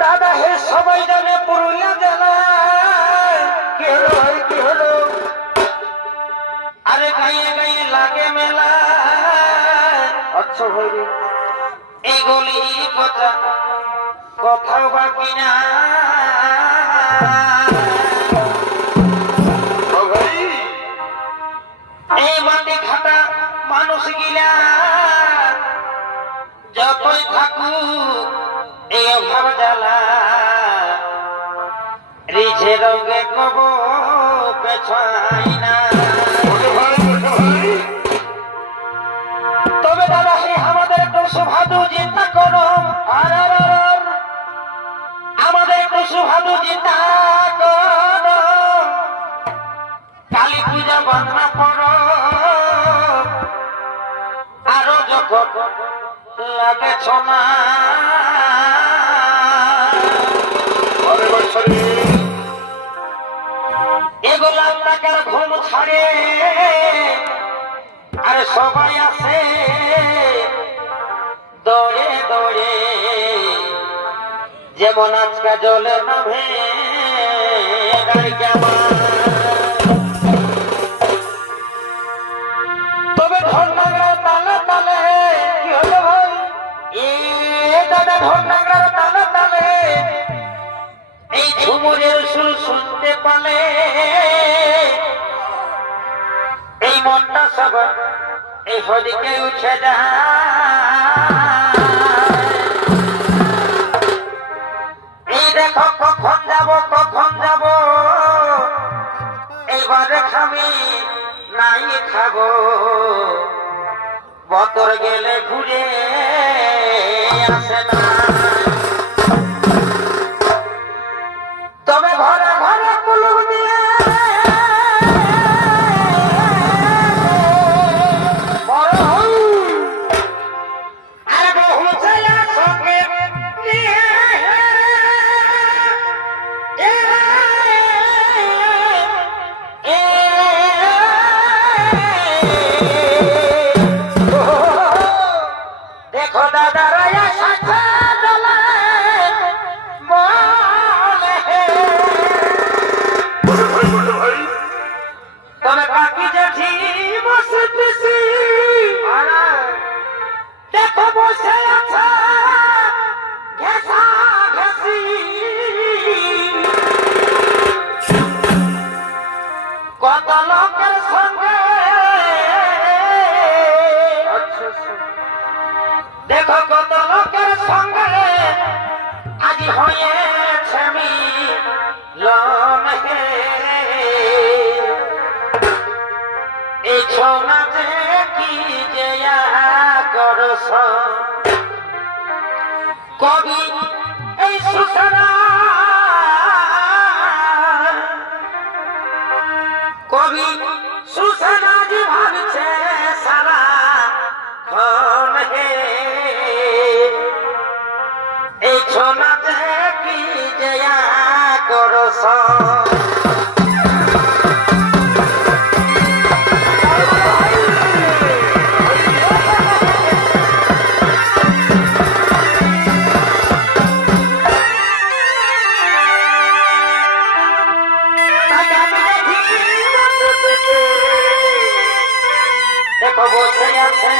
দাদা হে সবাই জানে পুরুলিয়া জেলায় কি হলো এই কি হলো? আরে গায়ে গায়ে লাগে মেলা। আচ্ছা ভাই রে। এইগুলি কথা কোথাও বাকি না। অভাব জ্বালা তবে দাদা, হে আমাদের একটু সুভাদু চিন্তা করো আর। আমাদের একটু সুভাদু চিন্তা করো কালী পূজা বন্ধনা করো আরও যখন লাগে ছনা ছাড়ে আরে সবাই আছে দৌড়ে দৌড়ে যেমন আজকা জলে নামে তবে ধর্মগ্রাম তালে তালে, কি হলো ভাই? এ দাদা ধর্মগ্রাম তালে তালে, এই ঝুমুরের সুর শুনতে পালে। মনটা সব এই হদিকে উঠে যায় এই দেখো কখন যাব কখন যাব, এইবারে খামি নাই খাব। বতর গেলে ঘুরে আসে না। ছনাতে কি যে করস কবি ઓ થયા છે.